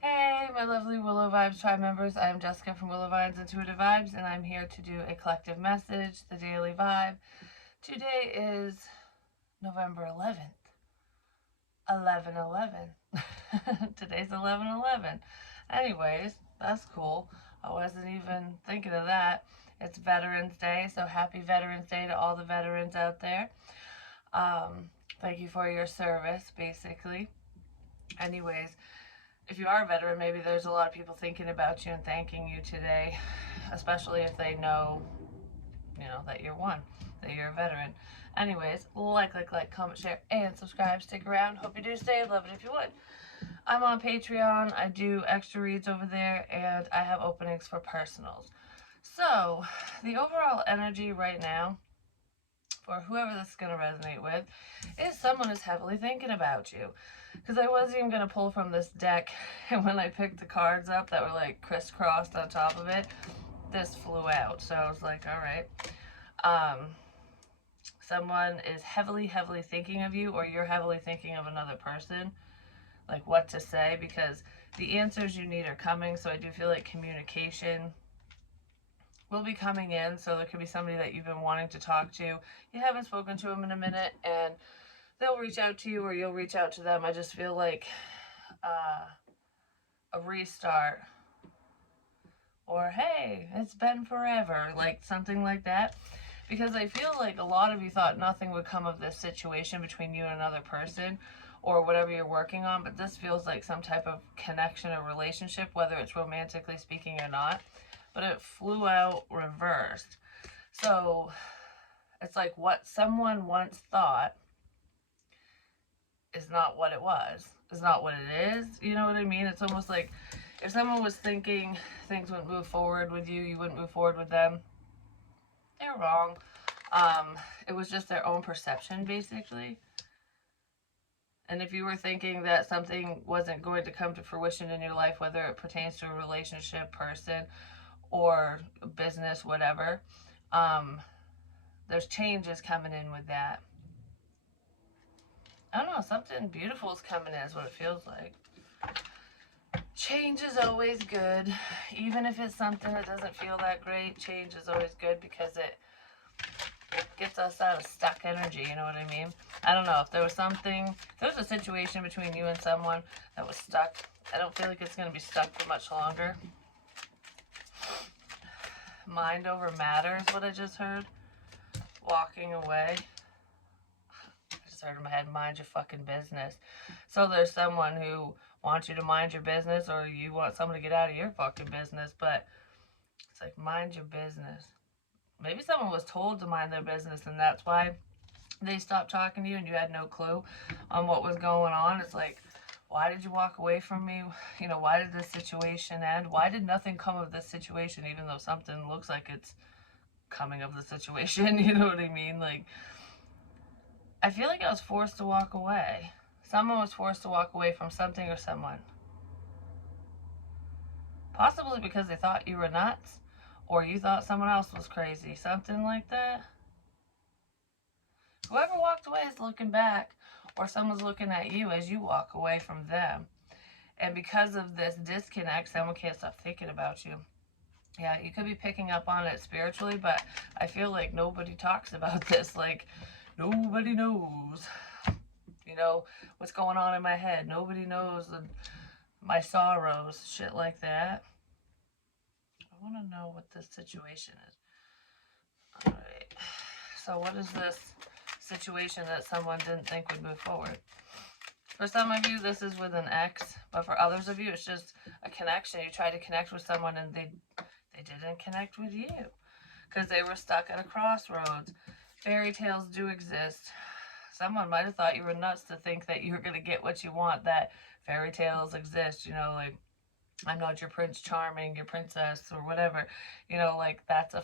Hey, my lovely Willow Vibes tribe members. I'm Jessica from Willow Vibes Intuitive Vibes, and I'm here to do a collective message, the daily vibe. Today is November 11th, 11/11. Today's 11/11. Anyways, that's cool. I wasn't even thinking of that. It's Veterans Day, so happy Veterans Day to all the veterans out there. Thank you for your service, basically. Anyways, if you are a veteran, maybe there's a lot of people thinking about you and thanking you today, especially if they know, that you're one, that you're a veteran. Anyways, like, comment, share, and subscribe. Stick around. Hope you do stay. Love it if you would. I'm on Patreon. I do extra reads over there, and I have openings for personals. So, the overall energy right now, for whoever this is going to resonate with, is someone is heavily thinking about you. Because I wasn't even going to pull from this deck, and when I picked the cards up that were like crisscrossed on top of it, this flew out. So I was like, all right. Someone is heavily thinking of you, or you're heavily thinking of another person, like what to say, because the answers you need are coming. So I do feel like communication will be coming in. So there could be somebody that you've been wanting to talk to. You haven't spoken to them in a minute, and they'll reach out to you, or you'll reach out to them. I just feel like a restart, or hey, it's been forever, like something like that. Because I feel like a lot of you thought nothing would come of this situation between you and another person, or whatever you're working on, but this feels like some type of connection or relationship, whether it's romantically speaking or not. But it flew out reversed. So it's like what someone once thought is not what it was, is not what it is. You know what I mean? It's almost like if someone was thinking things wouldn't move forward with you, you wouldn't move forward with them. They're wrong. It was just their own perception, basically. And if you were thinking that something wasn't going to come to fruition in your life, whether it pertains to a relationship, person, or business, whatever, um, there's changes coming in with that. I don't know, something beautiful is coming in, is what it feels like. Change is always good. Even if it's something that doesn't feel that great, change is always good because it gets us out of stuck energy, you know what I mean? I don't know, if there was a situation between you and someone that was stuck, I don't feel like it's going to be stuck for much longer. Mind over matter is what I just heard. Walking away. I just heard in my head, mind your fucking business. So there's someone who wants you to mind your business, or you want someone to get out of your fucking business, but it's like, mind your business. Maybe someone was told to mind their business, and that's why they stopped talking to you and you had no clue on what was going on. It's like, why did you walk away from me? Why did this situation end? Why did nothing come of this situation, even though something looks like it's coming of the situation? You know what I mean? Like, I feel like I was forced to walk away. Someone was forced to walk away from something or someone. Possibly because they thought you were nuts, or you thought someone else was crazy. Something like that. Whoever walked away is looking back, or someone's looking at you as you walk away from them. And because of this disconnect, someone can't stop thinking about you. Yeah, you could be picking up on it spiritually, but I feel like nobody talks about this. Like, nobody knows, what's going on in my head. Nobody knows my sorrows, shit like that. I want to know what this situation is. All right. So what is this situation that someone didn't think would move forward? For some of you, this is with an ex, but for others of you, it's just a connection. You tried to connect with someone and they didn't connect with you because they were stuck at a crossroads. Fairy tales do exist. Someone might have thought you were nuts to think that you were going to get what you want, that fairy tales exist, like, I'm not your Prince Charming, your princess, or whatever. Like, that's a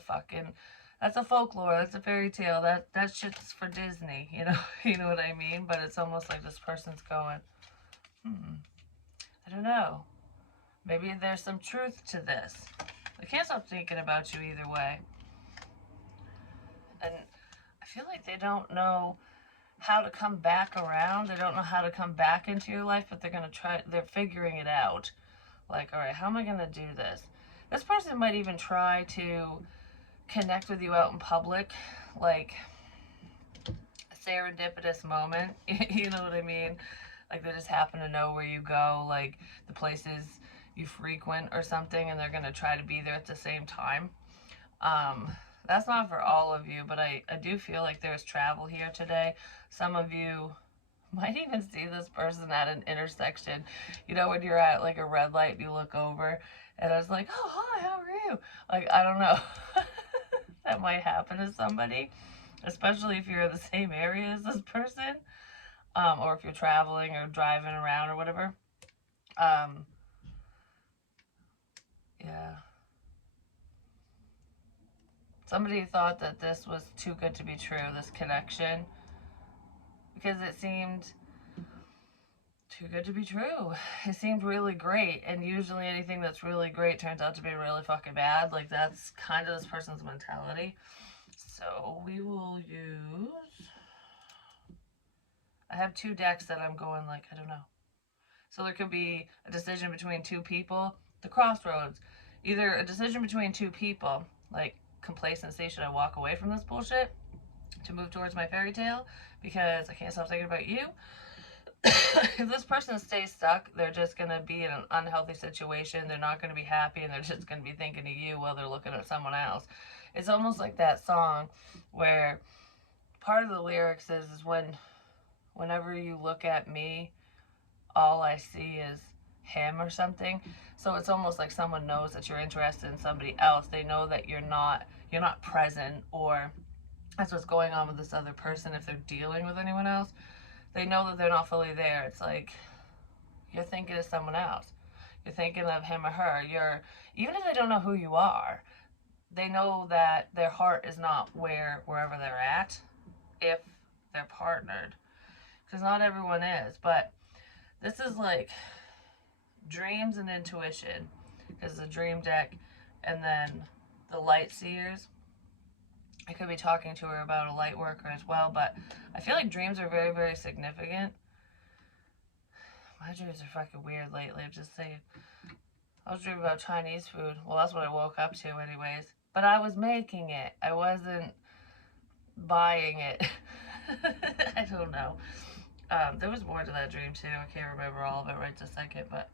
folklore, that's a fairy tale, that shit's for Disney, you know what I mean? But it's almost like this person's going, I don't know. Maybe there's some truth to this. I can't stop thinking about you either way. And I feel like they don't know how to come back around. They don't know how to come back into your life, but they're figuring it out. Like, all right, how am I going to do this? This person might even try to connect with you out in public, like a serendipitous moment. You know what I mean? Like they just happen to know where you go, like the places you frequent or something, and they're going to try to be there at the same time. Um, that's not for all of you, but I do feel like there's travel here today. Some of you might even see this person at an intersection. You know, when you're at like a red light and you look over and I was like, oh, hi, how are you? Like, I don't know. That might happen to somebody, especially if you're in the same area as this person, or if you're traveling or driving around or whatever. Um, yeah. Somebody thought that this was too good to be true, this connection, because it seemed too good to be true. It seemed really great, and usually anything that's really great turns out to be really fucking bad. Like, that's kind of this person's mentality. So we will use... I have 2 decks that I'm going like, I don't know. So there could be a decision between 2 people. The crossroads. Either a decision between 2 people, like complacency, should I walk away from this bullshit to move towards my fairy tale because I can't stop thinking about you? If this person stays stuck, they're just going to be in an unhealthy situation. They're not going to be happy, and they're just going to be thinking of you while they're looking at someone else. It's almost like that song where part of the lyrics is whenever you look at me, all I see is him or something. So it's almost like someone knows that you're interested in somebody else. They know that you're not present, or that's what's going on with this other person. If they're dealing with anyone else, they know that they're not fully there. It's like you're thinking of someone else. You're thinking of him or her. Even if they don't know who you are, they know that their heart is not wherever they're at if they're partnered. Because not everyone is, but this is like dreams and intuition, because the dream deck, and then the light seers. I could be talking to her about a light worker as well, but I feel like dreams are very, very significant. My dreams are fucking weird lately, I'm just saying. I was dreaming about Chinese food. Well, that's what I woke up to anyways. But I was making it. I wasn't buying it. I don't know. There was more to that dream too. I can't remember all of it right this second, but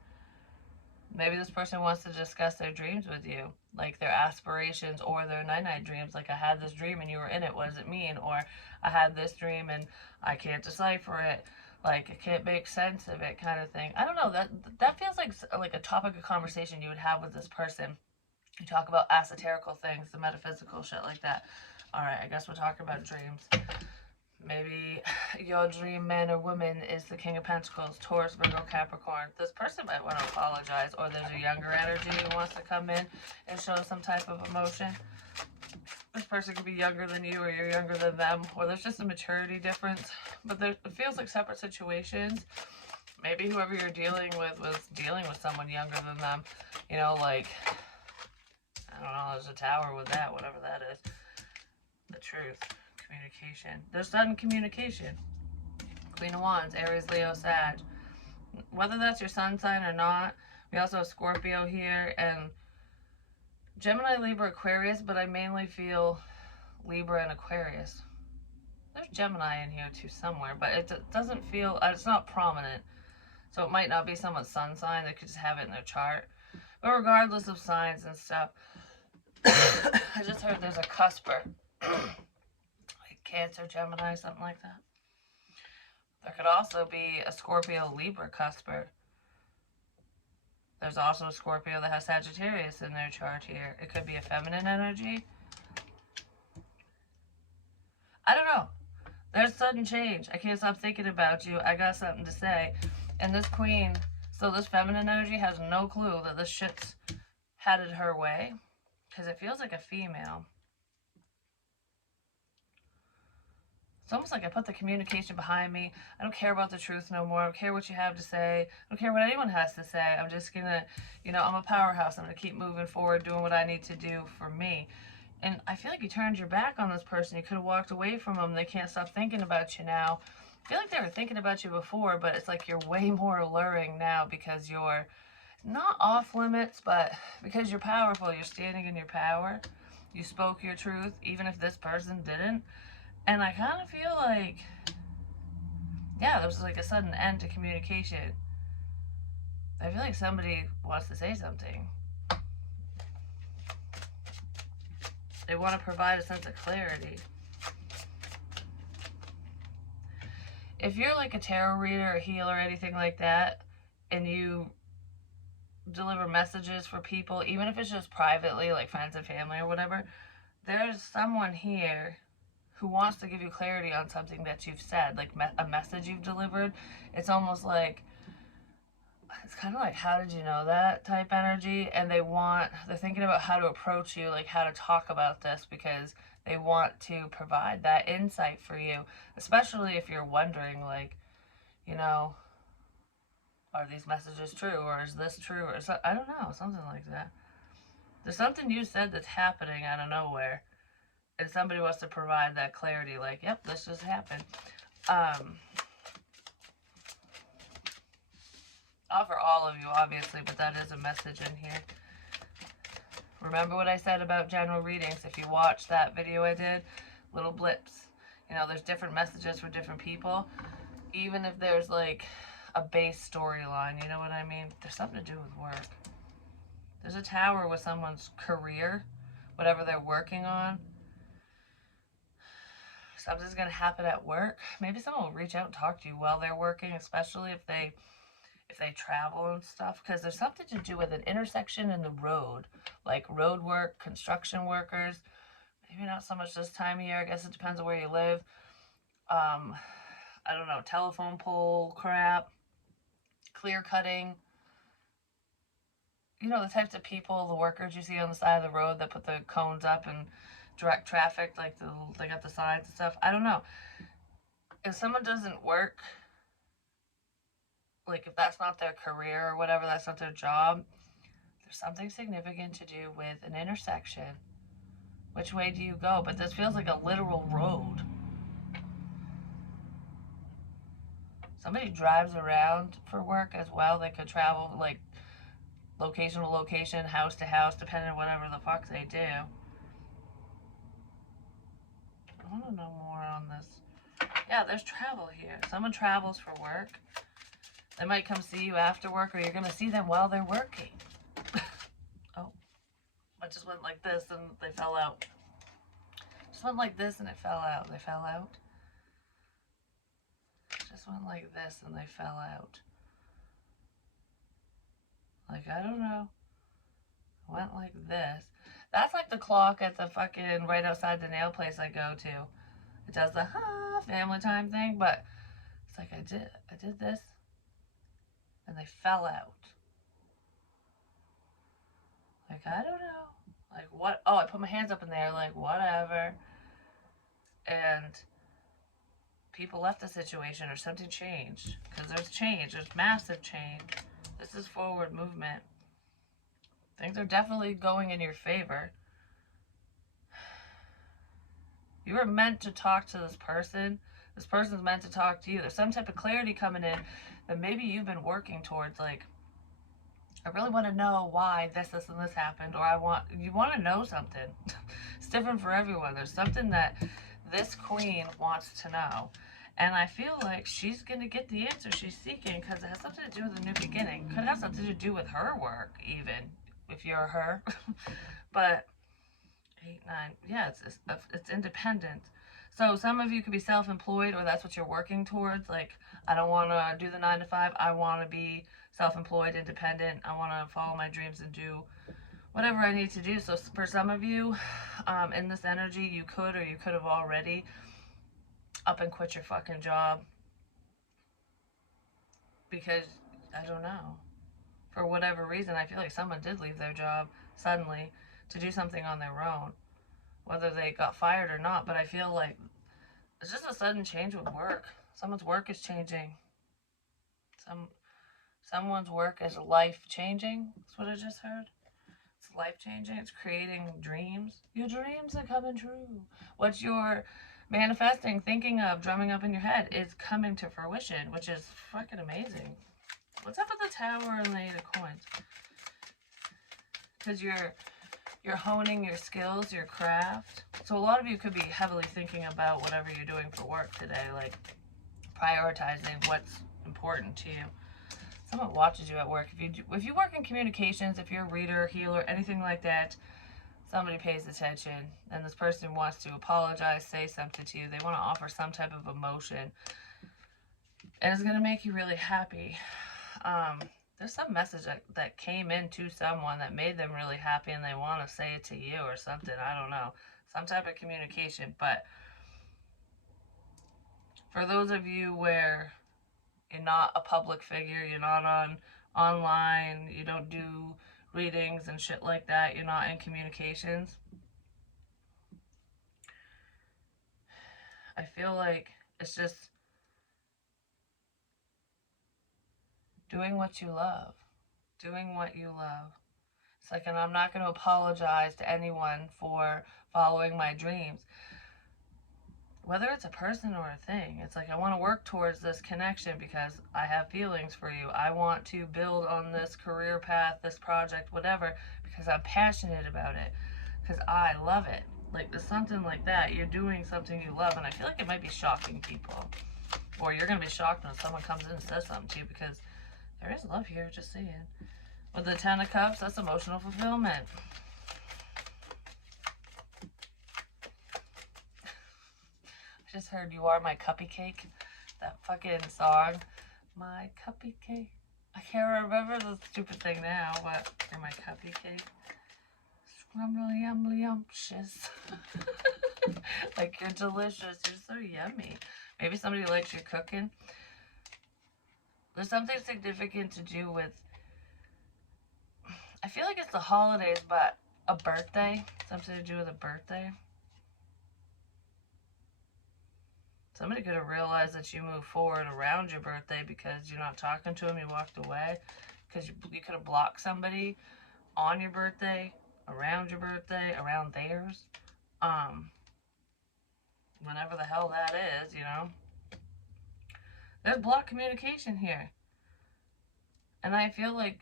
maybe this person wants to discuss their dreams with you, like their aspirations or their night-night dreams. Like, I had this dream and you were in it. What does it mean? Or I had this dream and I can't decipher it. Like, I can't make sense of it, kind of thing. I don't know. That feels like a topic of conversation you would have with this person. You talk about esoterical things, the metaphysical shit like that. All right, I guess we're talking about dreams. Maybe your dream man or woman is the King of Pentacles, Taurus, Virgo, Capricorn. This person might want to apologize, or there's a younger energy who wants to come in and show some type of emotion. This person could be younger than you, or you're younger than them, or there's just a maturity difference. But it feels like separate situations. Maybe whoever you're dealing with was dealing with someone younger than them. You know, like, I don't know, there's a tower with that, whatever that is. The truth. Communication. There's sudden communication. Queen of Wands, Aries, Leo, Sag. Whether that's your sun sign or not. We also have Scorpio here and Gemini, Libra, Aquarius, but I mainly feel Libra and Aquarius. There's Gemini in here too somewhere, but it doesn't feel, it's not prominent. So it might not be someone's sun sign. They could just have it in their chart. But regardless of signs and stuff, I just heard there's a cusper. Cancer, Gemini, something like that. There could also be a Scorpio, Libra cusper. There's also a Scorpio that has Sagittarius in their chart here. It could be a feminine energy. I don't know. There's sudden change. I can't stop thinking about you. I got something to say. And this queen, so this feminine energy has no clue that this shit's headed her way. Because it feels like a female. It's almost like I put the communication behind me. I don't care about the truth no more. I don't care what you have to say. I don't care what anyone has to say. I'm just going to, I'm a powerhouse. I'm going to keep moving forward, doing what I need to do for me. And I feel like you turned your back on this person. You could have walked away from them. They can't stop thinking about you now. I feel like they were thinking about you before, but it's like you're way more alluring now because not off limits, but because you're powerful, you're standing in your power. You spoke your truth, even if this person didn't. And I kind of feel like, yeah, there was like a sudden end to communication. I feel like somebody wants to say something. They want to provide a sense of clarity. If you're like a tarot reader, a healer, anything like that, and you deliver messages for people, even if it's just privately, like friends and family or whatever, there's someone here who wants to give you clarity on something that you've said, like a message you've delivered. It's almost like, it's kind of like, how did you know that type energy? And they're thinking about how to approach you, like how to talk about this, because they want to provide that insight for you, especially if you're wondering, like, you know, are these messages true, or is this true, or I don't know, something like that. There's something you said that's happening out of nowhere, and somebody wants to provide that clarity, like, yep, this just happened. Not for all of you, obviously, but that is a message in here. Remember what I said about general readings? If you watch that video I did, little blips. You know, there's different messages for different people. Even if there's like a base storyline, you know what I mean? There's something to do with work. There's a tower with someone's career, whatever they're working on. Something's going to happen at work. Maybe someone will reach out and talk to you while they're working, especially if they travel and stuff, because there's something to do with an intersection in the road, like road work, construction workers. Maybe not so much this time of year. I guess it depends on where you live. I don't know, telephone pole crap, clear cutting. You know, the types of people, the workers you see on the side of the road that put the cones up and direct traffic, like they got the signs and stuff. I don't know. If someone doesn't work, like if that's not their career or whatever, that's not their job, there's something significant to do with an intersection. Which way do you go? But this feels like a literal road. Somebody drives around for work as well. They could travel like location to location, house to house, depending on whatever the fuck they do. I want to know more on this. Yeah, there's travel here. Someone travels for work. They might come see you after work, or you're going to see them while they're working. Oh, I just went like this and they fell out. Just went like this and it fell out. They fell out. Just went like this and they fell out. Like, I don't know. Went like this. That's like the clock at the fucking right outside the nail place I go to. It does the family time thing, but it's like I did this and they fell out. Like, I don't know. Like, what? Oh, I put my hands up in there, like, whatever. And people left the situation or something changed. Because there's change. There's massive change. This is forward movement. Things are definitely going in your favor. You were meant to talk to this person. This person's meant to talk to you. There's some type of clarity coming in that maybe you've been working towards. Like, I really want to know why this and this happened, or you want to know something. It's different for everyone. There's something that this queen wants to know. And I feel like she's going to get the answer she's seeking, because it has something to do with a new beginning. Could have something to do with her work, even, if you're her. But 8, 9, yeah, it's independent. So some of you could be self-employed, or that's what you're working towards. Like, I don't want to do the 9 to 5. I want to be self-employed, independent. I want to follow my dreams and do whatever I need to do. So for some of you, in this energy, you could have already up and quit your fucking job, because I don't know, for whatever reason, I feel like someone did leave their job suddenly to do something on their own, whether they got fired or not. But I feel like it's just a sudden change with work. Someone's work is changing. Someone's work is life changing. That's what I just heard. It's life changing. It's creating dreams. Your dreams are coming true. What you're manifesting, thinking of, drumming up in your head is coming to fruition, which is fucking amazing. What's up with the Tower and the 8 of Coins? because you're honing your skills, your craft. So a lot of you could be heavily thinking about whatever you're doing for work today, like prioritizing what's important to you. Someone watches you at work. If you work in communications, if you're a reader, healer, anything like that, somebody pays attention, and this person wants to apologize, say something to you. They want to offer some type of emotion, and it's going to make you really happy. There's some message that came in to someone that made them really happy, and they want to say it to you or something. I don't know. Some type of communication. But for those of you where you're not a public figure, you're not online, you don't do readings and shit like that, you're not in communications, I feel like it's just doing what you love. Doing what you love. It's like, and I'm not going to apologize to anyone for following my dreams. Whether it's a person or a thing, it's like I want to work towards this connection because I have feelings for you. I want to build on this career path, this project, whatever, because I'm passionate about it, because I love it. Like, there's something like that. You're doing something you love, and I feel like it might be shocking people. Or you're going to be shocked when someone comes in and says something to you, because there is love here, just saying. With the Ten of Cups, that's emotional fulfillment. I just heard You Are My Cuppy Cake. That fucking song. My cuppy cake. I can't remember the stupid thing now, but You're My Cuppy Cake. Scrumbly yumbly yumptious. Like, you're delicious. You're so yummy. Maybe somebody likes your cooking. There's something significant to do with, I feel like it's the holidays, but a birthday. Something to do with a birthday. Somebody could have realized that you moved forward around your birthday because you're not talking to them, you walked away. Because you could have blocked somebody on your birthday, around your birthday, around theirs. Whenever the hell that is, you know. There's blocked communication here. And I feel like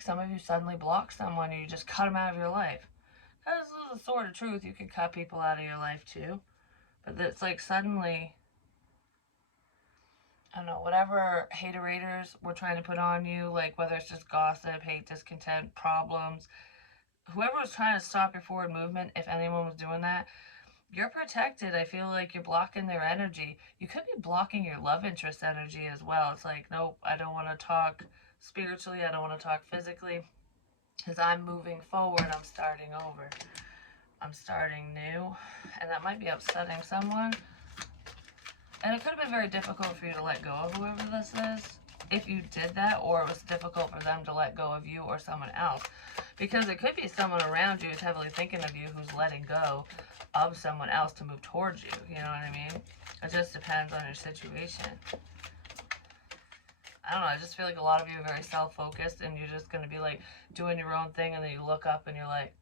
some of you suddenly block someone and you just cut them out of your life. Because this is the sort of truth. You can cut people out of your life too. But it's like suddenly, I don't know, whatever haterators were trying to put on you, like whether it's just gossip, hate, discontent, problems, whoever was trying to stop your forward movement, if anyone was doing that, you're protected. I feel like you're blocking their energy. You could be blocking your love interest energy as well. It's like, nope, I don't want to talk spiritually. I don't want to talk physically. Because I'm moving forward. I'm starting over. I'm starting new. And that might be upsetting someone. And it could have been very difficult for you to let go of whoever this is. If you did that, or it was difficult for them to let go of you or someone else. Because it could be someone around you who's heavily thinking of you, who's letting go of someone else to move towards you. You know what I mean? It just depends on your situation. I don't know. I just feel like a lot of you are very self-focused, and you're just going to be like doing your own thing, and then you look up and you're like,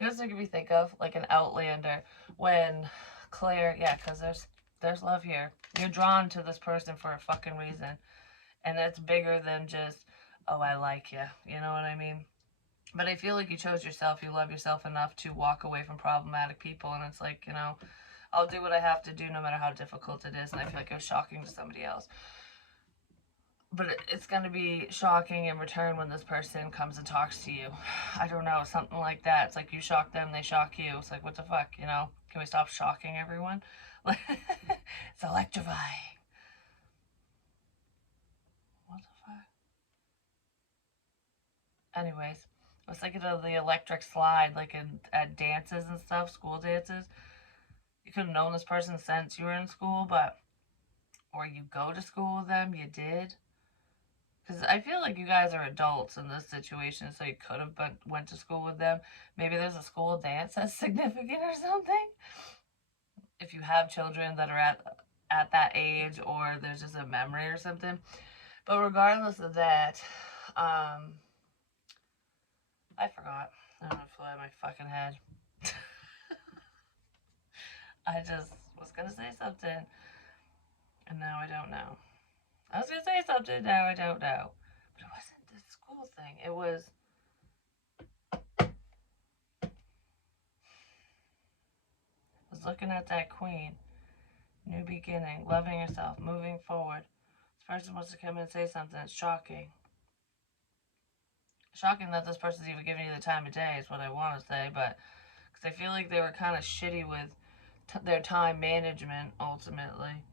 here's what we think of, like an Outlander, when Claire, yeah, because there's love here. You're drawn to this person for a fucking reason. And it's bigger than just, oh, I like you. You know what I mean? But I feel like you chose yourself. You love yourself enough to walk away from problematic people. And it's like, you know, I'll do what I have to do no matter how difficult it is. And I feel like it was shocking to somebody else. But it's going to be shocking in return when this person comes and talks to you. I don't know, something like that. It's like you shock them, they shock you. It's like, what the fuck, you know? Can we stop shocking everyone? It's electrifying. What the fuck? Anyways, I was thinking of the electric slide, like at dances and stuff, school dances. You could have known this person since you were in school, but, or you go to school with them, you did. Because I feel like you guys are adults in this situation, so you could have went to school with them. Maybe there's a school dance that's significant or something. If you have children that are at that age, or there's just a memory or something. But regardless of that, I forgot. I don't know, flew out of my fucking head. I just was gonna say something, and now I don't know. I was gonna say something, now I don't know. But it wasn't the school thing. It was, looking at that queen. New beginning, loving yourself, moving forward. This person wants to come in and say something. It's shocking. Shocking that this person's even giving you the time of day is what I want to say, but because I feel like they were kind of shitty with their time management, ultimately.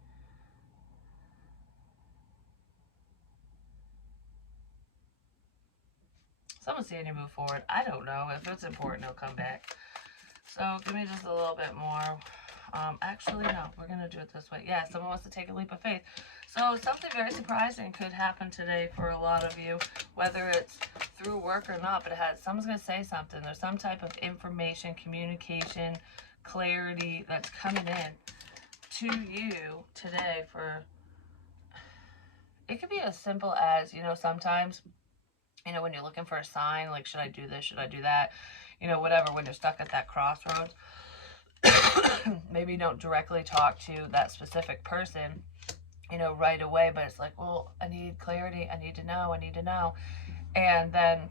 Someone's seeing you move forward. I don't know. If it's important, it'll come back. So give me just a little bit more. Actually, no. We're going to do it this way. Yeah, someone wants to take a leap of faith. So something very surprising could happen today for a lot of you, whether it's through work or not, but someone's going to say something. There's some type of information, communication, clarity that's coming in to you today for... It could be as simple as, sometimes... when you're looking for a sign, like, should I do this? Should I do that? Whatever, when you're stuck at that crossroads. Maybe you don't directly talk to that specific person, right away, but it's like, well, I need clarity. I need to know. And then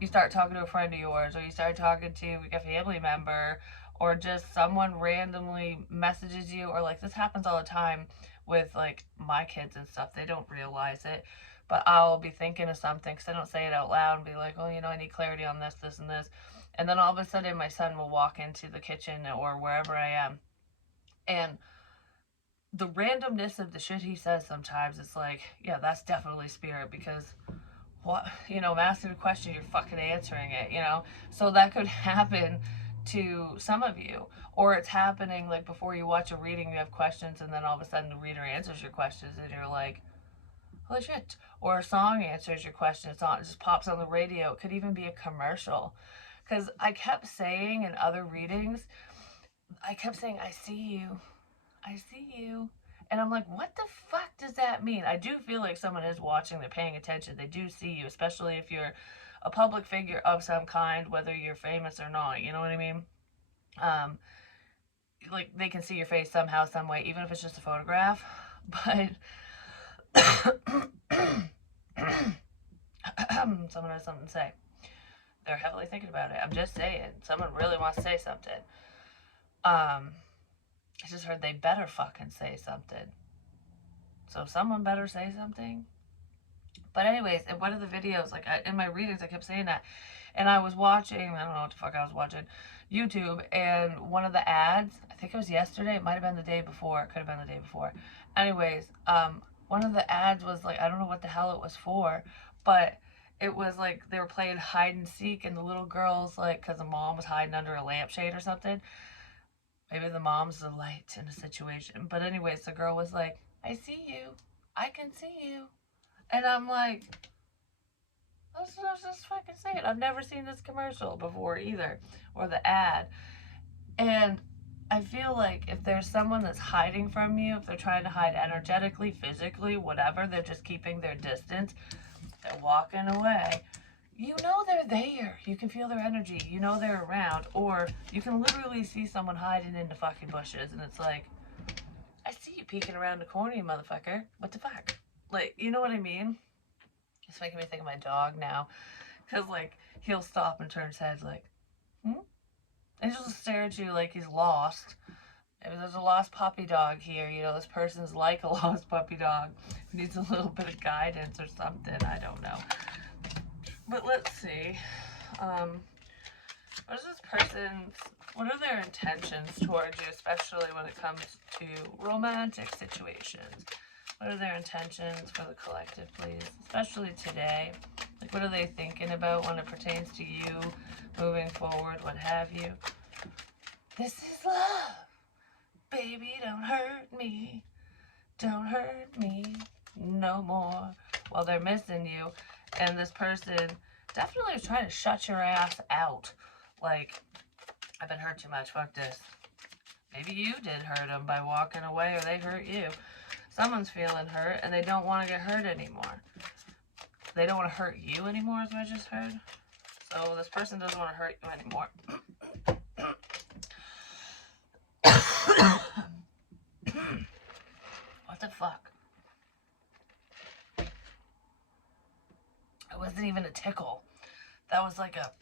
you start talking to a friend of yours, or you start talking to a family member, or just someone randomly messages you, or like this happens all the time with like my kids and stuff. They don't realize it, but I'll be thinking of something because I don't say it out loud and be like, oh, I need clarity on this, this, and this. And then all of a sudden my son will walk into the kitchen or wherever I am. And the randomness of the shit he says sometimes, it's like, yeah, that's definitely spirit, because what, I'm asking a question, you're fucking answering it, So that could happen to some of you. Or it's happening like before you watch a reading, you have questions, and then all of a sudden the reader answers your questions and you're like, holy shit. Or a song answers your question. It just pops on the radio. It could even be a commercial. Because I kept saying in other readings, I see you. I see you. And I'm like, what the fuck does that mean? I do feel like someone is watching. They're paying attention. They do see you, especially if you're a public figure of some kind, whether you're famous or not. You know what I mean? Like, they can see your face somehow, some way, even if it's just a photograph. But someone has something to say. They're heavily thinking about it. I'm just saying. Someone really wants to say something. I just heard they better fucking say something. So someone better say something. But anyways, in one of the videos, like in my readings, I kept saying that. And I was watching, I don't know what the fuck I was watching, YouTube, and one of the ads, I think it was yesterday, it might have been the day before, it could have been the day before. Anyways, one of the ads was like, I don't know what the hell it was for, but it was like they were playing hide and seek, and the little girls, like, because the mom was hiding under a lampshade or something. Maybe the mom's the light in a situation. But anyways, the girl was like, I see you. I can see you. And I'm like, let's just fucking say it. I've never seen this commercial before either, or the ad. And I feel like if there's someone that's hiding from you, if they're trying to hide energetically, physically, whatever, they're just keeping their distance, they're walking away, they're there. You can feel their energy. They're around. Or you can literally see someone hiding in the fucking bushes, and it's like, I see you peeking around the corner, you motherfucker. What the fuck? Like, you know what I mean? It's making me think of my dog now. Because, like, he'll stop and turn his head like, and he'll just stare at you like he's lost. Maybe there's a lost puppy dog here. This person's like a lost puppy dog. Needs a little bit of guidance or something. I don't know. But let's see. What are their intentions towards you, especially when it comes to romantic situations? What are their intentions for the collective, please? Especially today. Like, what are they thinking about when it pertains to you, moving forward, what have you? This is love. Baby, don't hurt me. Don't hurt me no more. Well, they're missing you. And this person definitely is trying to shut your ass out. Like, I've been hurt too much. Fuck this. Maybe you did hurt them by walking away, or they hurt you. Someone's feeling hurt, and they don't want to get hurt anymore. They don't want to hurt you anymore, is what I just heard. So this person doesn't want to hurt you anymore. What the fuck? It wasn't even a tickle. That was like a...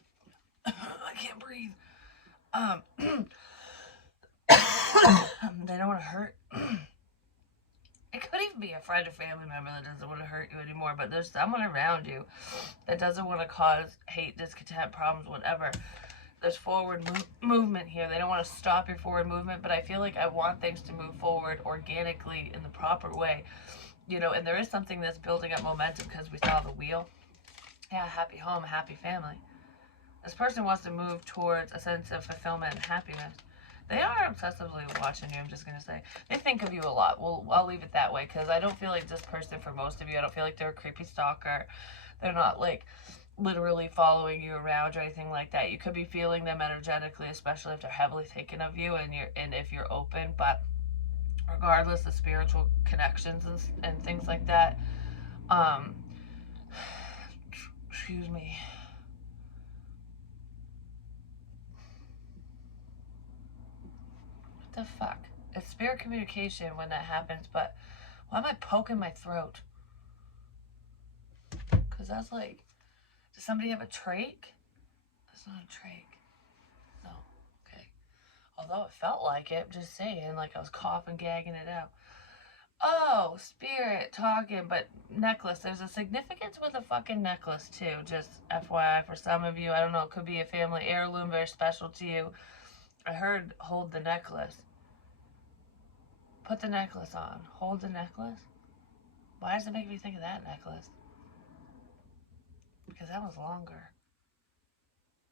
I can't breathe. They don't want to hurt. It could even be a friend or family member that doesn't want to hurt you anymore, but there's someone around you that doesn't want to cause hate, discontent, problems, whatever. There's forward movement here. They don't want to stop your forward movement, but I feel like I want things to move forward organically in the proper way. And there is something that's building up momentum because we saw the wheel. Yeah, happy home, happy family. This person wants to move towards a sense of fulfillment and happiness. They are obsessively watching you, I'm just going to say. They think of you a lot. Well, I'll leave it that way because I don't feel like this person, for most of you, I don't feel like they're a creepy stalker. They're not like literally following you around or anything like that. You could be feeling them energetically, especially if they're heavily thinking of you and if you're open. But regardless of spiritual connections and things like that, um, excuse me. What the fuck? It's spirit communication when that happens, but why am I poking my throat? Because that's like, does somebody have a trach? That's not a trach. No. Okay. Although it felt like it, just saying, like I was coughing, gagging it out. Oh, spirit talking, but necklace. There's a significance with a fucking necklace too. Just FYI for some of you. I don't know. It could be a family heirloom, very special to you. I heard hold the necklace. Put the necklace on. Hold the necklace. Why does it make me think of that necklace? Because that was longer.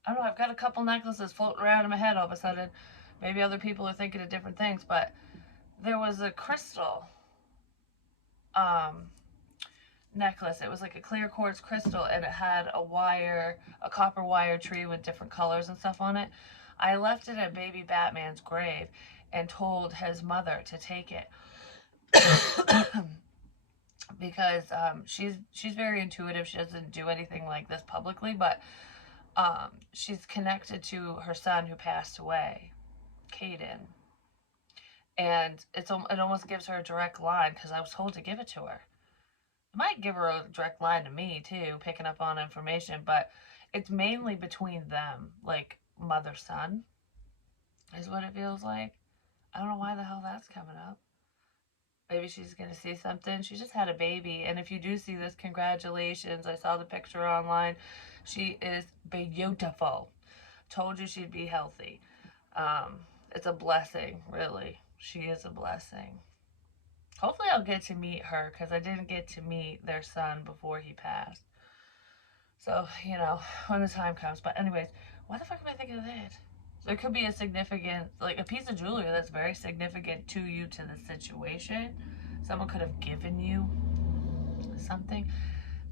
I don't know. I've got a couple necklaces floating around in my head all of a sudden. Maybe other people are thinking of different things, but there was a crystal um, necklace. It was like a clear quartz crystal, and it had a copper wire tree with different colors and stuff on it. I left it at baby Batman's grave and told his mother to take it because she's very intuitive. She doesn't do anything like this publicly, but she's connected to her son who passed away, Caden, and it almost gives her a direct line because I was told to give it to her. It might give her a direct line to me too, picking up on information, but it's mainly between them, like mother son, is what it feels like. I don't know why the hell that's coming up. Maybe she's gonna see something. She just had a baby, and if you do see this, congratulations. I saw the picture online. She is beautiful. Told you she'd be healthy. It's a blessing, really. She is a blessing. Hopefully, I'll get to meet her because I didn't get to meet their son before he passed. So, when the time comes. But, anyways, why the fuck am I thinking of that? There could be a significant, like a piece of jewelry that's very significant to you, to the situation. Someone could have given you something.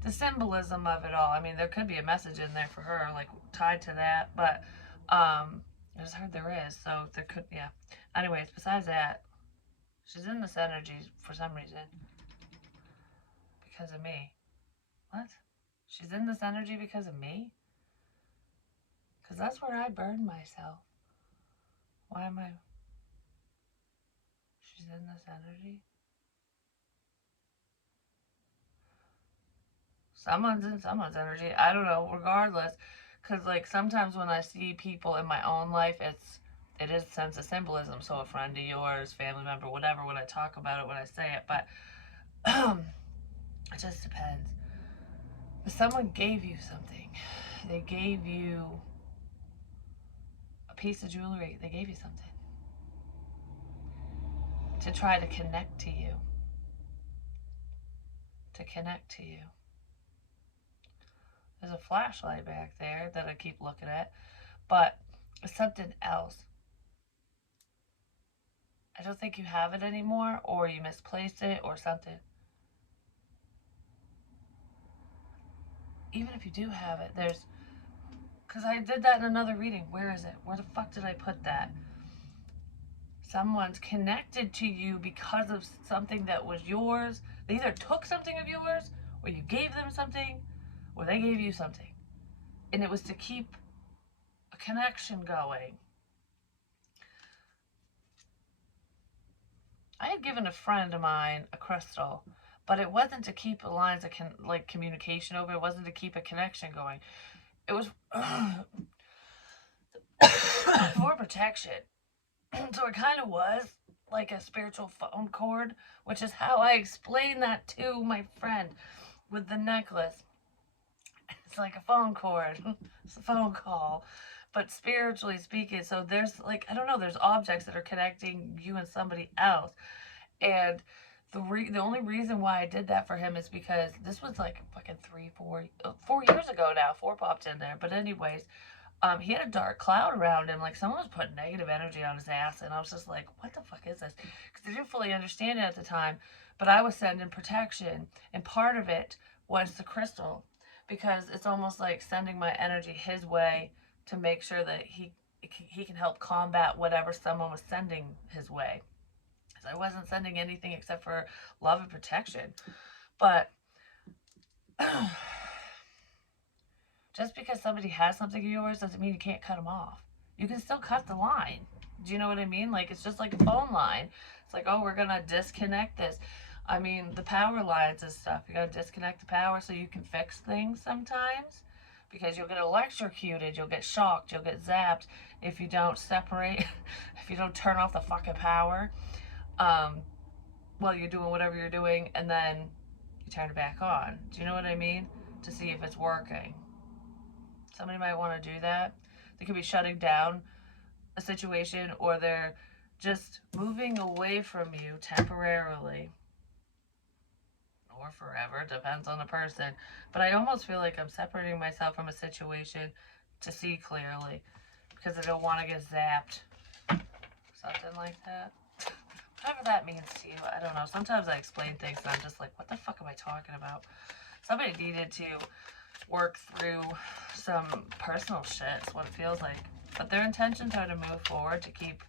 The symbolism of it all. I mean, there could be a message in there for her, like tied to that, but I just heard there is, so there could, yeah. Anyways, besides that, she's in this energy for some reason because of me. What? She's in this energy because of me? Because that's where I burned myself. Why am I? She's in this energy? Someone's in someone's energy. I don't know, regardless. Because, like, sometimes when I see people in my own life, it is a sense of symbolism. So a friend of yours, family member, whatever, when I talk about it, when I say it. But it just depends. If someone gave you something, they gave you a piece of jewelry, they gave you something to try to connect to you. To connect to you. There's a flashlight back there that I keep looking at, but it's something else. I don't think you have it anymore, or you misplaced it, or something. Even if you do have it, because I did that in another reading. Where is it? Where the fuck did I put that? Someone's connected to you because of something that was yours. They either took something of yours, or you gave them something, or they gave you something. And it was to keep a connection going. I had given a friend of mine a crystal, but it wasn't to keep the lines of communication open. It wasn't to keep a connection going. It was for protection. So it kind of was like a spiritual phone cord, which is how I explained that to my friend with the necklace. It's like a phone cord, it's a phone call, but spiritually speaking. So there's like, I don't know, there's objects that are connecting you and somebody else. And the only reason why I did that for him is because this was like fucking 4 years ago now. Four popped in there, but anyways, he had a dark cloud around him, like someone was putting negative energy on his ass, and I was just like, what the fuck is this? Because I didn't fully understand it at the time, but I was sending protection, and part of it was the crystal, because it's almost like sending my energy his way to make sure that he can help combat whatever someone was sending his way. So I wasn't sending anything except for love and protection. But just because somebody has something of yours doesn't mean you can't cut them off. You can still cut the line. Do you know what I mean? Like, it's just like a phone line. It's like, oh, we're going to disconnect this. I mean, the power lines and stuff, you got to disconnect the power so you can fix things sometimes, because you'll get electrocuted, you'll get shocked, you'll get zapped if you don't separate, if you don't turn off the fucking power um, while you're doing whatever you're doing, and then you turn it back on. Do you know what I mean? To see if it's working. Somebody might want to do that. They could be shutting down a situation, or they're just moving away from you temporarily or forever, depends on the person. But I almost feel like I'm separating myself from a situation to see clearly, because I don't want to get zapped. Something like that. Whatever that means to you, I don't know. Sometimes I explain things and I'm just like, what the fuck am I talking about? Somebody needed to work through some personal shit, is what it feels like. But their intentions are to move forward, to keep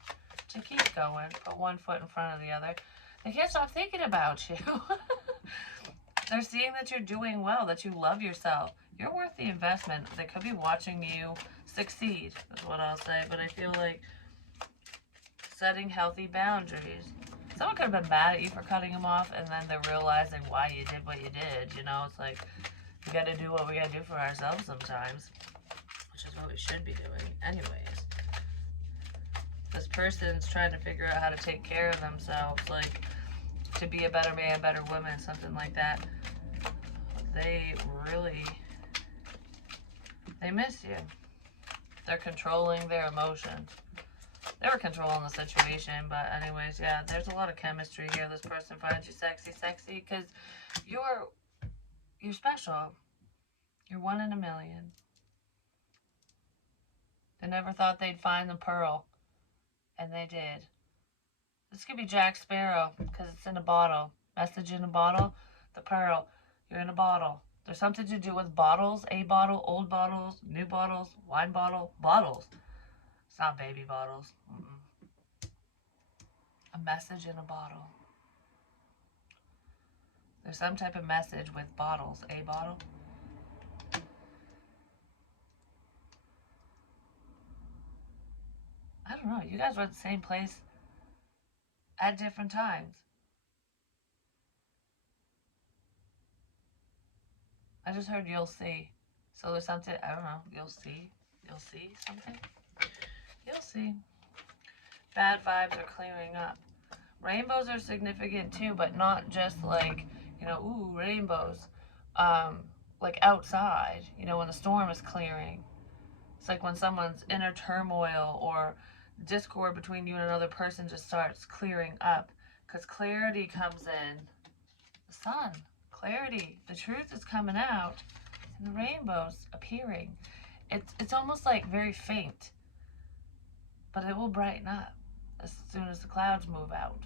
going, put one foot in front of the other. They can't stop thinking about you. They're seeing that you're doing well, that you love yourself. You're worth the investment. They could be watching you succeed, is what I'll say. But I feel like setting healthy boundaries. Someone could have been mad at you for cutting them off, and then they're realizing why you did what you did. You know, it's like, we got to do what we got to do for ourselves sometimes, which is what we should be doing anyways. This person's trying to figure out how to take care of themselves, like to be a better man, better woman, something like that. They miss you. They're controlling their emotions. They were controlling the situation, but anyways, yeah, there's a lot of chemistry here. This person finds you sexy, because you're special. You're one in a million. They never thought they'd find the pearl, and they did. This could be Jack Sparrow, because it's in a bottle. Message in a bottle. The pearl. You're in a bottle. There's something to do with bottles. A bottle, old bottles, new bottles, wine bottle, bottles. It's not baby bottles. A message in a bottle. There's some type of message with bottles. A bottle. I don't know. You guys were at the same place at different times. I just heard you'll see. So there's something, I don't know, you'll see. You'll see something? You'll see. Bad vibes are clearing up. Rainbows are significant too, but not just like, ooh, rainbows. Like outside, when the storm is clearing. It's like when someone's inner turmoil or discord between you and another person just starts clearing up. Because clarity comes in. The sun. Clarity. The truth is coming out. And the rainbow's appearing. It's almost like very faint. But it will brighten up as soon as the clouds move out.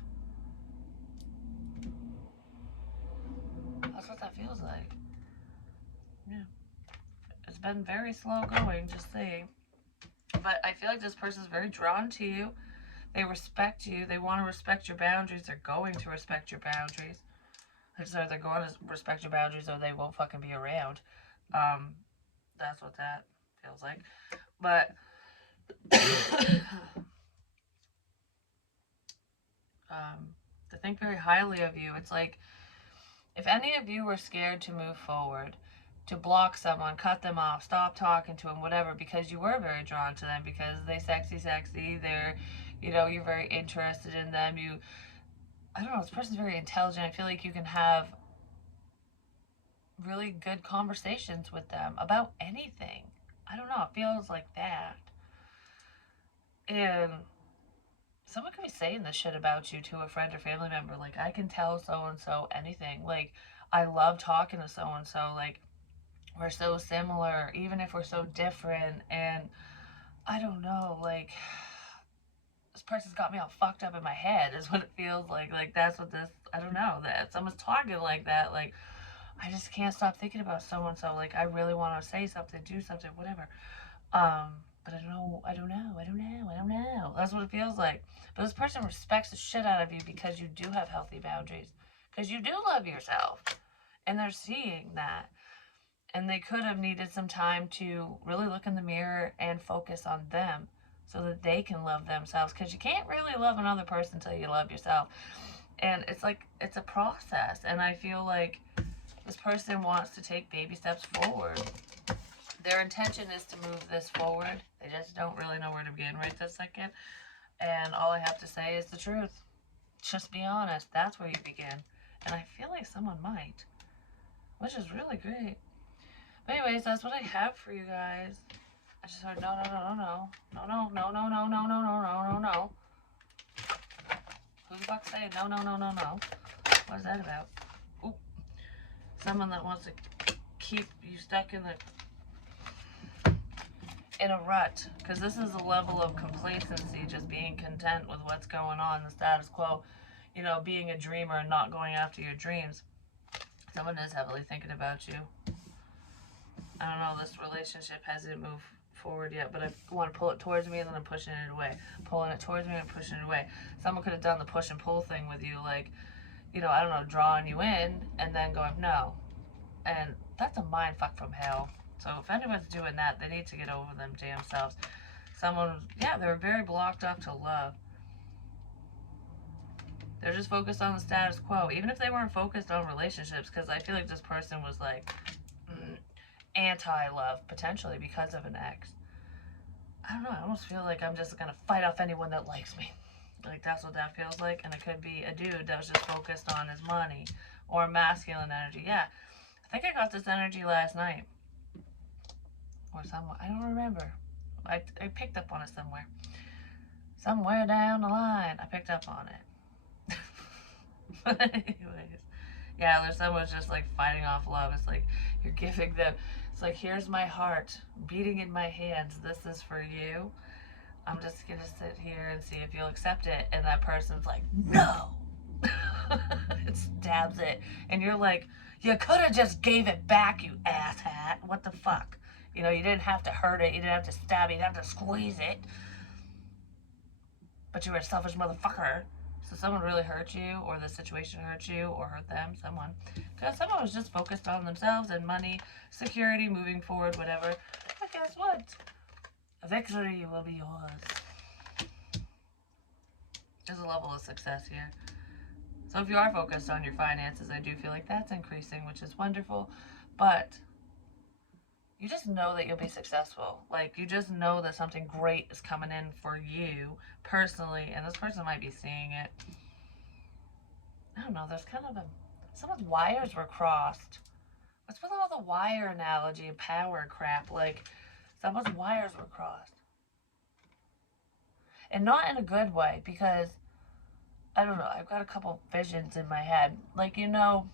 That's what that feels like. Yeah. It's been very slow going, just saying. But I feel like this person's very drawn to you. They respect you. They want to respect your boundaries. They're going to respect your boundaries. It's either they're going to respect your boundaries or they won't fucking be around. That's what that feels like. But to think very highly of you. It's like, if any of you were scared to move forward, to block someone, cut them off, stop talking to them, whatever, because you were very drawn to them, because they sexy, they're, You know, you're very interested in them. I don't know, this person's very intelligent. I feel like you can have really good conversations with them about anything. I don't know, it feels like that. And someone could be saying this shit about you to a friend or family member. Like, I can tell so and so anything. Like, I love talking to so and so. Like, we're so similar, even if we're so different. And I don't know, like, this person's got me all fucked up in my head, is what it feels like. Like, that's what this, I don't know, that someone's talking like that. Like, I just can't stop thinking about so and so. Like, I really want to say something, do something, whatever. But I don't know, I don't know, I don't know, I don't know. That's what it feels like. But this person respects the shit out of you because you do have healthy boundaries. Because you do love yourself. And they're seeing that. And they could have needed some time to really look in the mirror and focus on them so that they can love themselves. Because you can't really love another person until you love yourself. And it's like, it's a process. And I feel like this person wants to take baby steps forward. Their intention is to move this forward. They just don't really know where to begin right this second. And all I have to say is the truth. Just be honest. That's where you begin. And I feel like someone might, which is really great. But anyways, that's what I have for you guys. I just heard no, no, no, no, no, no, no, no, no, no, no, no, no, no, no. Who the fuck's saying no, no, no, no, no? What is that about? Ooh, someone that wants to keep you stuck in a rut, because this is a level of complacency, just being content with what's going on, the status quo, you know, being a dreamer and not going after your dreams. Someone is heavily thinking about you. I don't know, this relationship hasn't moved forward yet, but I want to pull it towards me and then I'm pushing it away. Pulling it towards me and pushing it away. Someone could have done the push and pull thing with you, like, you know, I don't know, drawing you in and then going, no. And that's a mind fuck from hell. So if anyone's doing that, they need to get over them damn selves. Someone, yeah, they're very blocked off to love. They're just focused on the status quo, even if they weren't focused on relationships, because I feel like this person was like anti-love, potentially because of an ex. I don't know, I almost feel like I'm just gonna fight off anyone that likes me. Like, that's what that feels like. And it could be a dude that was just focused on his money or masculine energy. Yeah, I think I got this energy last night. Or somewhere. I don't remember. I picked up on it somewhere. Somewhere down the line, I picked up on it. But anyways, yeah, there's someone's just like fighting off love. It's like you're giving them. It's like, here's my heart beating in my hands. This is for you. I'm just gonna sit here and see if you'll accept it. And that person's like, no. It stabs it, and you're like, you could have just gave it back, you asshat. What the fuck? You know, you didn't have to hurt it. You didn't have to stab it. You didn't have to squeeze it. But you were a selfish motherfucker. So someone really hurt you, or the situation hurt you, or hurt them, someone. Because someone was just focused on themselves and money, security, moving forward, whatever. But guess what? A victory will be yours. There's a level of success here. So if you are focused on your finances, I do feel like that's increasing, which is wonderful. But you just know that you'll be successful. Like, you just know that something great is coming in for you personally, and this person might be seeing it. I don't know, there's kind of someone's wires were crossed. What's with all the wire analogy and power crap? Like, someone's wires were crossed. And not in a good way, because, I don't know, I've got a couple visions in my head. Like, you know,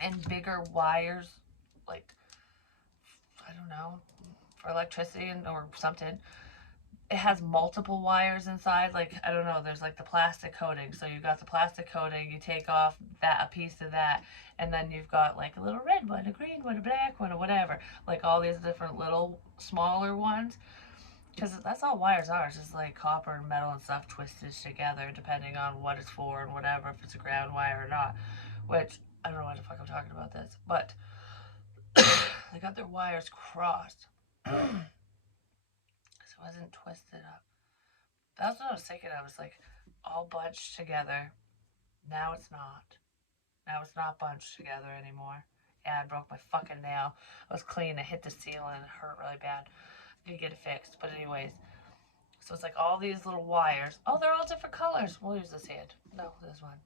and bigger wires, like, I don't know, for electricity or something. It has multiple wires inside. Like, I don't know, there's like the plastic coating. So you've got the plastic coating, you take off a piece of that, and then you've got like a little red one, a green one, a black one, or whatever. Like all these different little smaller ones. Because that's all wires are. It's just like copper and metal and stuff twisted together depending on what it's for and whatever, if it's a ground wire or not. Which, I don't know why the fuck I'm talking about this. But they got their wires crossed. So it wasn't twisted up. That's what I was thinking. I was like, all bunched together. Now it's not. Now it's not bunched together anymore. Yeah, I broke my fucking nail. I was clean. I hit the ceiling and it hurt really bad. I did get it fixed. But anyways, So it's like all these little wires. Oh, they're all different colors. We'll use this hand. No, this one.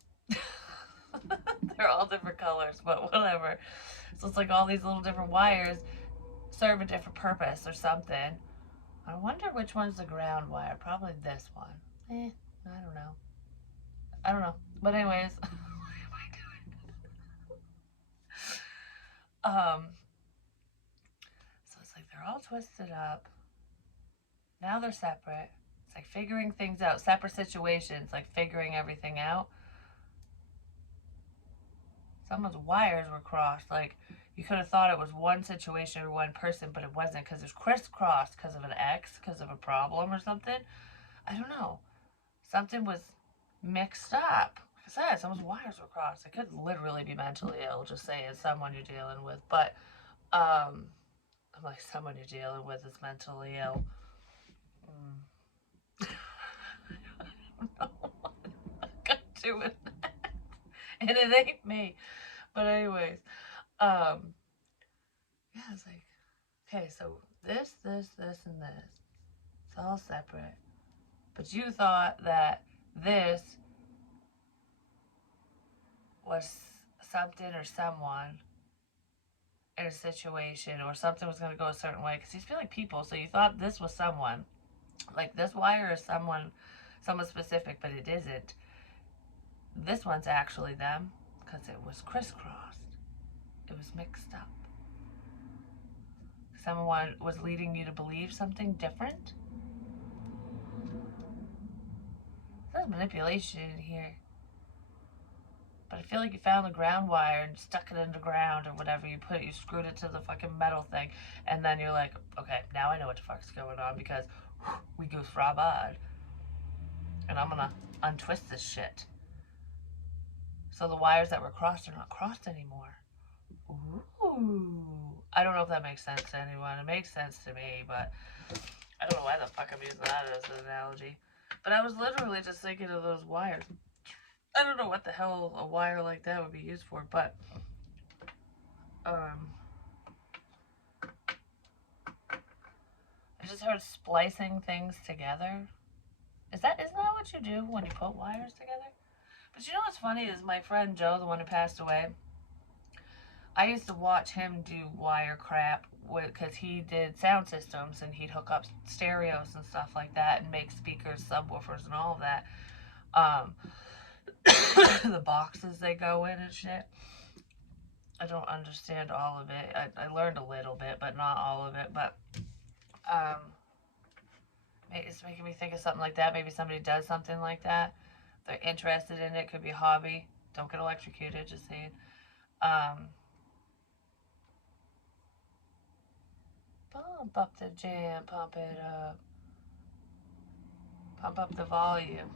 They're all different colors, but whatever. So it's like all these little different wires serve a different purpose or something. I wonder which one's the ground wire. Probably this one. I don't know. I don't know. But anyways, what am I doing? So it's like they're all twisted up. Now they're separate. It's like figuring things out. Separate situations, like figuring everything out. Someone's wires were crossed. Like you could have thought it was one situation or one person, but it wasn't because it's crisscrossed because of an X, because of a problem or something. I don't know. Something was mixed up. Like I said, someone's wires were crossed. It could literally be mentally ill, just saying someone you're dealing with. But I'm like, someone you're dealing with is mentally ill. I don't know what I got to do with that. And it ain't me. But anyways, yeah, it's like, okay, so this, and this. It's all separate. But you thought that this was something or someone in a situation, or something was going to go a certain way, because these feel like people. So you thought this was someone, like this wire is someone specific, but it isn't. This one's actually them because it was crisscrossed. It was mixed up. Someone was leading you to believe something different. There's manipulation in here. But I feel like you found the ground wire and stuck it underground or whatever. You screwed it to the fucking metal thing. And then you're like, okay, now I know what the fuck's going on because we goose rabad. And I'm gonna untwist this shit. So the wires that were crossed are not crossed anymore. Ooh. I don't know if that makes sense to anyone. It makes sense to me, but I don't know why the fuck I'm using that as an analogy. But I was literally just thinking of those wires. I don't know what the hell a wire like that would be used for, but I just heard splicing things together. Isn't that what you do when you put wires together? But you know what's funny is my friend Joe, the one who passed away, I used to watch him do wire crap because he did sound systems and he'd hook up stereos and stuff like that and make speakers, subwoofers, and all of that. The boxes they go in and shit. I don't understand all of it. I learned a little bit, but not all of it. But it's making me think of something like that. Maybe somebody does something like that. They're interested in it. Could be a hobby. Don't get electrocuted. Just saying. Pump up the jam. Pump it up. Pump up the volume.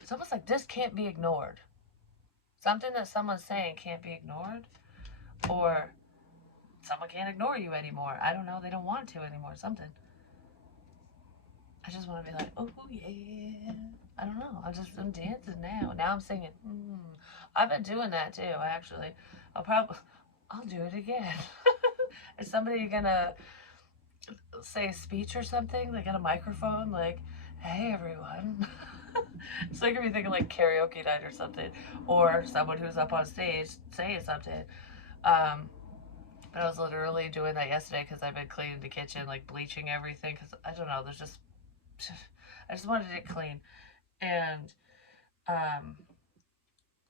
It's almost like this can't be ignored. Something that someone's saying can't be ignored, or someone can't ignore you anymore. I don't know. They don't want to anymore. Something. I just want to be like, oh yeah. I don't know. I'm dancing now. Now I'm singing. I've been doing that too, actually. I'll do it again. Is somebody gonna say a speech or something? They got a microphone, like, hey everyone. It's like if you think of like karaoke night or something, or someone who's up on stage saying something. But I was literally doing that yesterday because I've been cleaning the kitchen, like bleaching everything. Because I don't know, I just wanted it clean, and I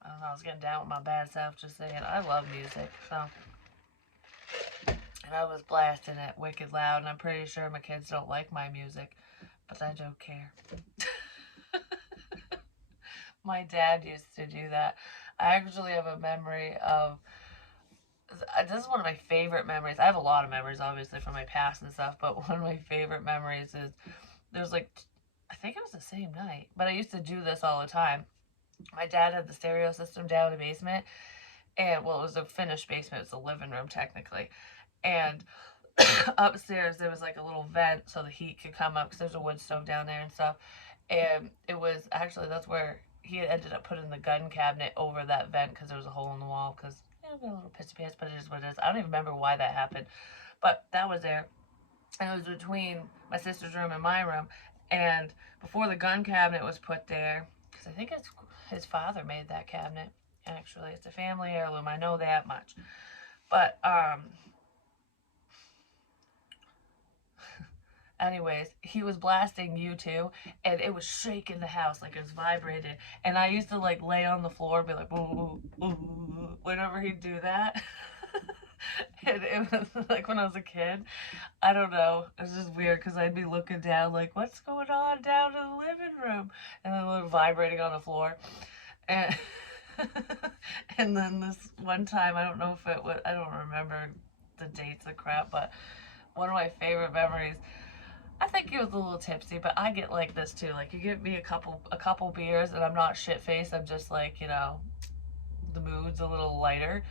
don't know, I was getting down with my bad self, just saying I love music, so. And I was blasting it wicked loud, and I'm pretty sure my kids don't like my music, but I don't care. My dad used to do that. I actually have a memory of, this is one of my favorite memories. I have a lot of memories, obviously, from my past and stuff, but one of my favorite memories is, there's like, I think it was the same night, but I used to do this all the time. My dad had the stereo system down in the basement, and, well, it was a finished basement. It's a living room, technically. And upstairs, there was like a little vent so the heat could come up because there's a wood stove down there and stuff. And it was actually, that's where he had ended up putting the gun cabinet over that vent because there was a hole in the wall because, got a little pissy pants, but it is what it is. I don't even remember why that happened, but that was there. and it was between my sister's room and my room. And before the gun cabinet was put there, because I think it's his father made that cabinet. Actually, it's a family heirloom. I know that much. But anyways, he was blasting U2, and it was shaking the house, like it was vibrating. And I used to like lay on the floor and be like, ooh, ooh, whenever he'd do that. And it was like when I was a kid, I don't know, it was just weird because I'd be looking down like, what's going on down in the living room? And then it was vibrating on the floor. And and then this one time, I don't know if it was, I don't remember the dates of crap, but one of my favorite memories, I think he was a little tipsy, but I get like this too. Like you give me a couple beers and I'm not shit faced. I'm just like, the mood's a little lighter.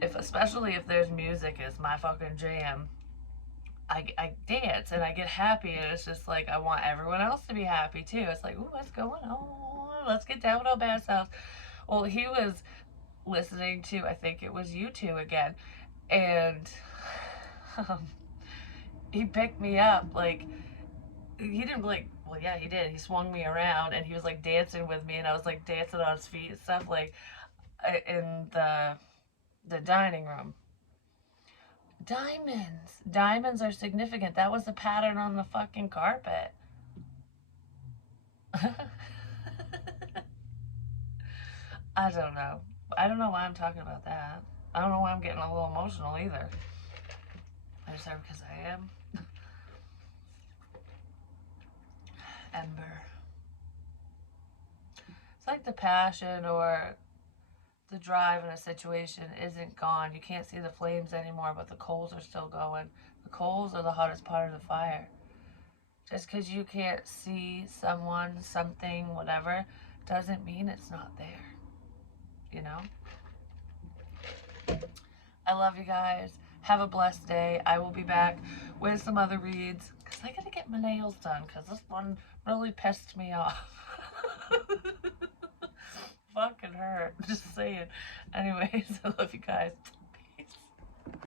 If especially if there's music is my fucking jam, I dance and I get happy and it's just like I want everyone else to be happy too. It's like, ooh, what's going on? Let's get down with all bad sounds. Well, he was listening to, I think it was U2 again, and um, he picked me up like he didn't like, well, yeah, he did. He swung me around and he was like dancing with me and I was like dancing on his feet and stuff like in the dining room. Diamonds are significant. That was the pattern on the fucking carpet. I don't know. I don't know why I'm talking about that. I don't know why I'm getting a little emotional either. I just are because I am. Ember. It's like the passion or the drive in a situation isn't gone. You can't see the flames anymore, but the coals are still going. The coals are the hottest part of the fire. Just because you can't see someone, something, whatever, doesn't mean it's not there. You know? I love you guys. Have a blessed day. I will be back with some other reads because I gotta get my nails done because this one really pissed me off. Fucking hurt. Just saying. Anyways, I love you guys.